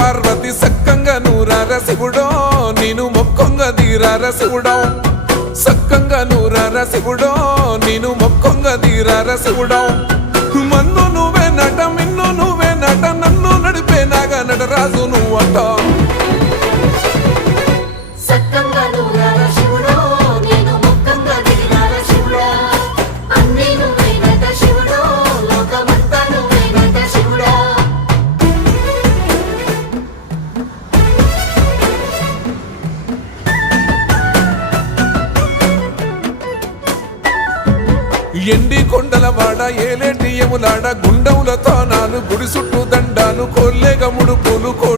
పార్వతి సక్కంగా నూరార శివుడో నేను మొక్కంగా తీరార శివుడో సక్కంగా నూరార శివుడో నేను మొక్కంగా తీరార శివుడో మన్ను నువ్వే నట మిన్ను నువ్వే నట నన్ను నడిపే నాగా నటరాజు నువ్వట ఎండి కొండల వాడ ఏలేటి యములాడ గుండములతో నాలు గుడి చుట్టూ దండాలు కొల్లేగముడు పూలు